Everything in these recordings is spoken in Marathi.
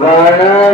বাড়া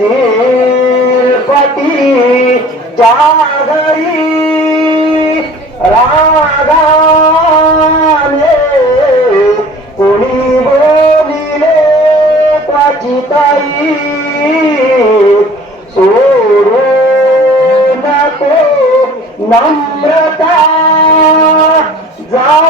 असेल पती जागरी रागाने कोणी बोलिले पाचिताई सोडू नको नम्रता. जा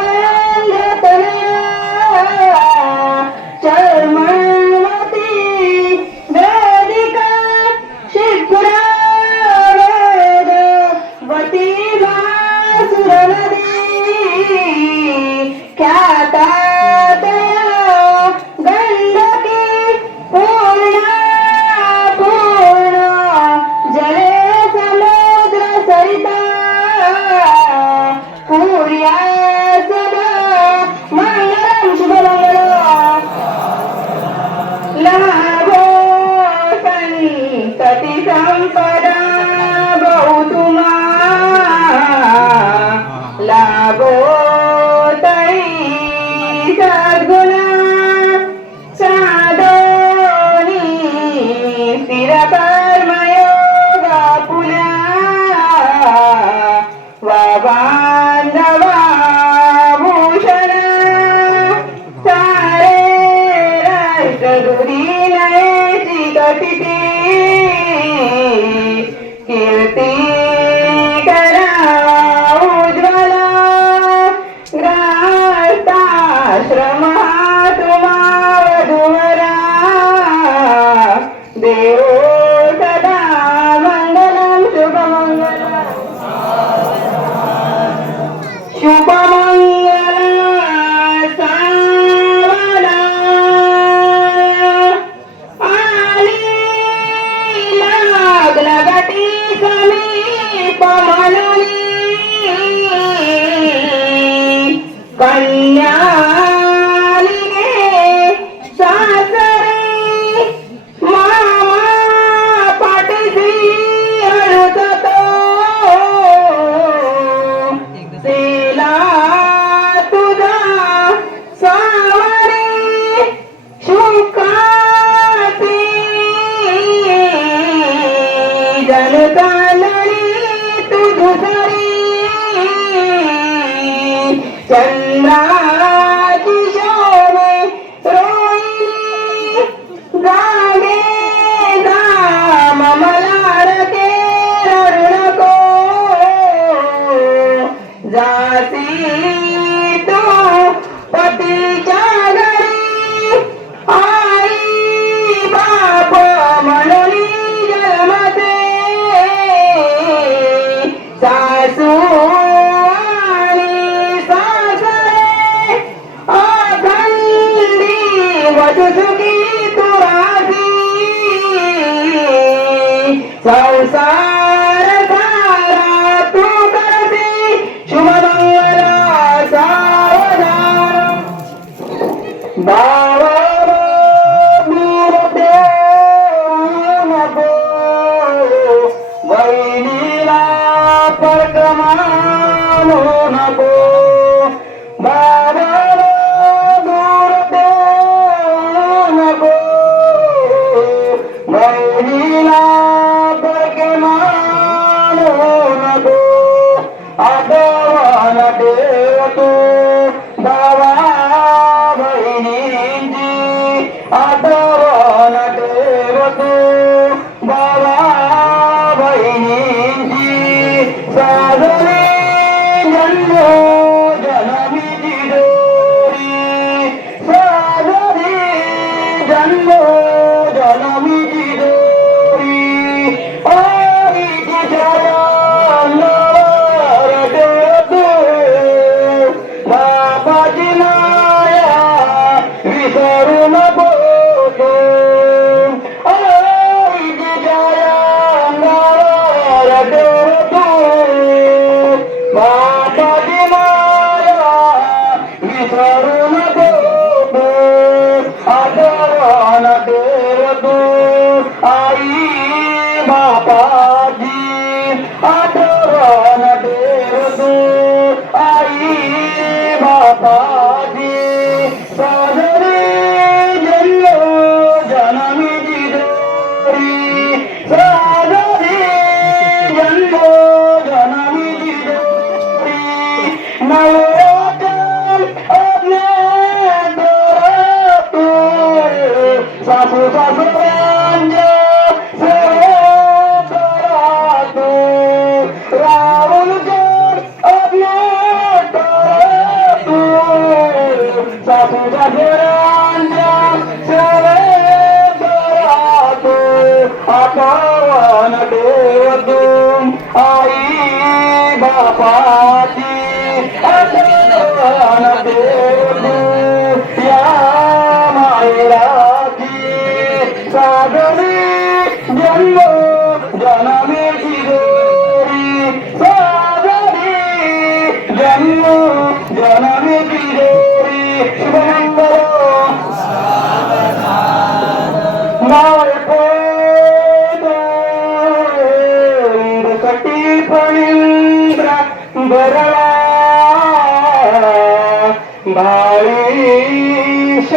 I never. Cuba. నాకు అటవాలటే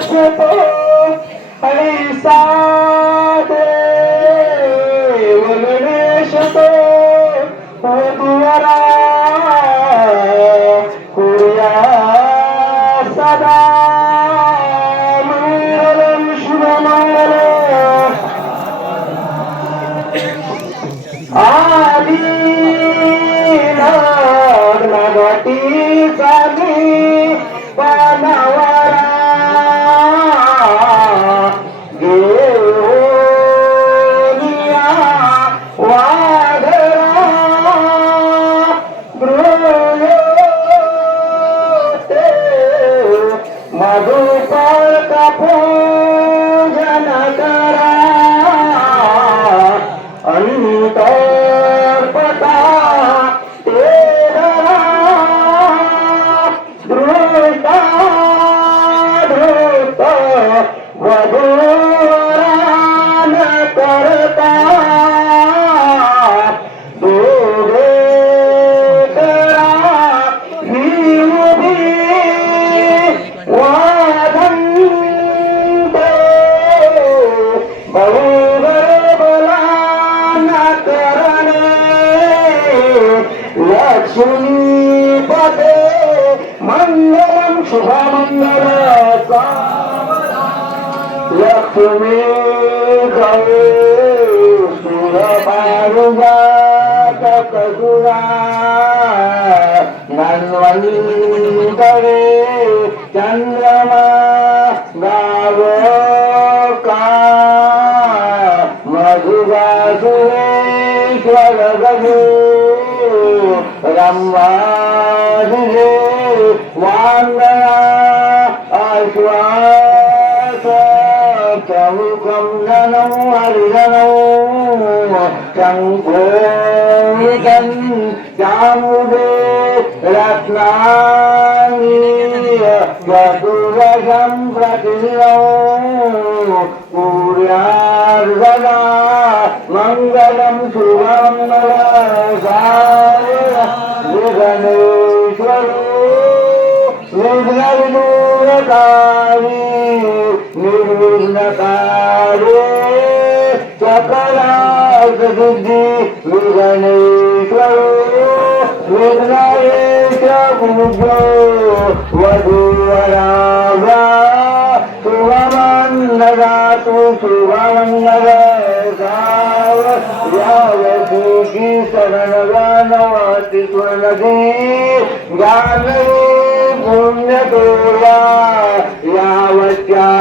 ছোট लक्ष्मी पदे मङ्गलं शुभमङ्गल लक्ष्मी गौरी सुरपारुजात कसुरा नन्वन्तरे चन्द्रमा गावका। मधुगासुरेश्वर गजो। रम्मा له قبل ولدا وتنقودا تعبد الأسنان وكل شمسة கூறியார்கடா மங்களம் சுகம் விகணேஸ்வரோ விகணூரகாரி गणेश्वरो निर्विघ्नविदूरकारि निर्विघ्नकारे सकलासुद्धि विगणेश्वरो विघ्नयेश पूज्यो वधूवरागा शुभमन्नदातु शुभमङ्गल साव यावती शरणगानवाति स्वनदी गानवी पुण्यतोला यावत्याकाशमार्गे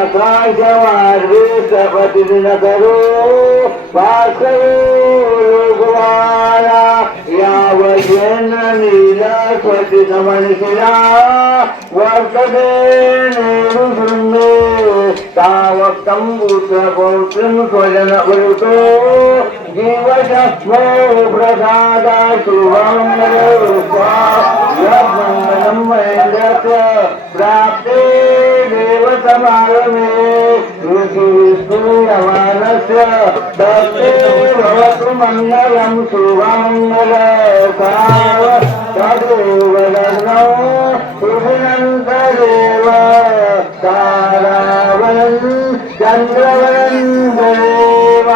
सपतिर्न करो वासवो लोकवाला यावद्यन्न नीला स्वतितमनिषिणा वर्तते प्रसादा शुभं సర్వత్వ ప్రాప్తే దేవ సమాగమే ఋషిస్తూరమానస్య భక్తే భవతు మంగళం శుభమంగళ తదేవ లగ్నం సుభినంత దేవ తారావన్ చంద్రవన్ దేవ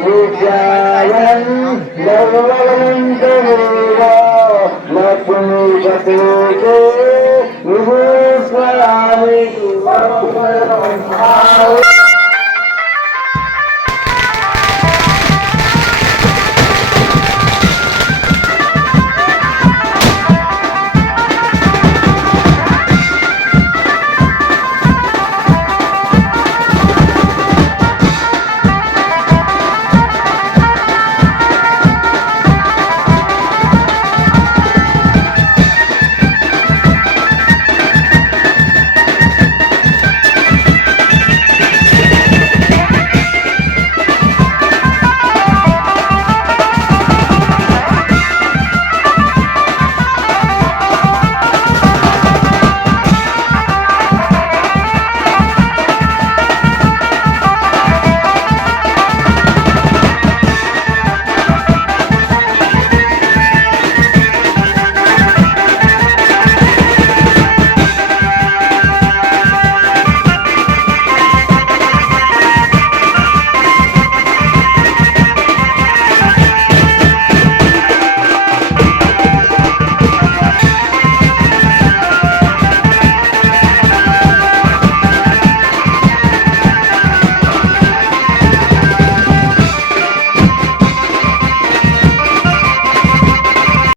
విద్యావన్ గర్వవంత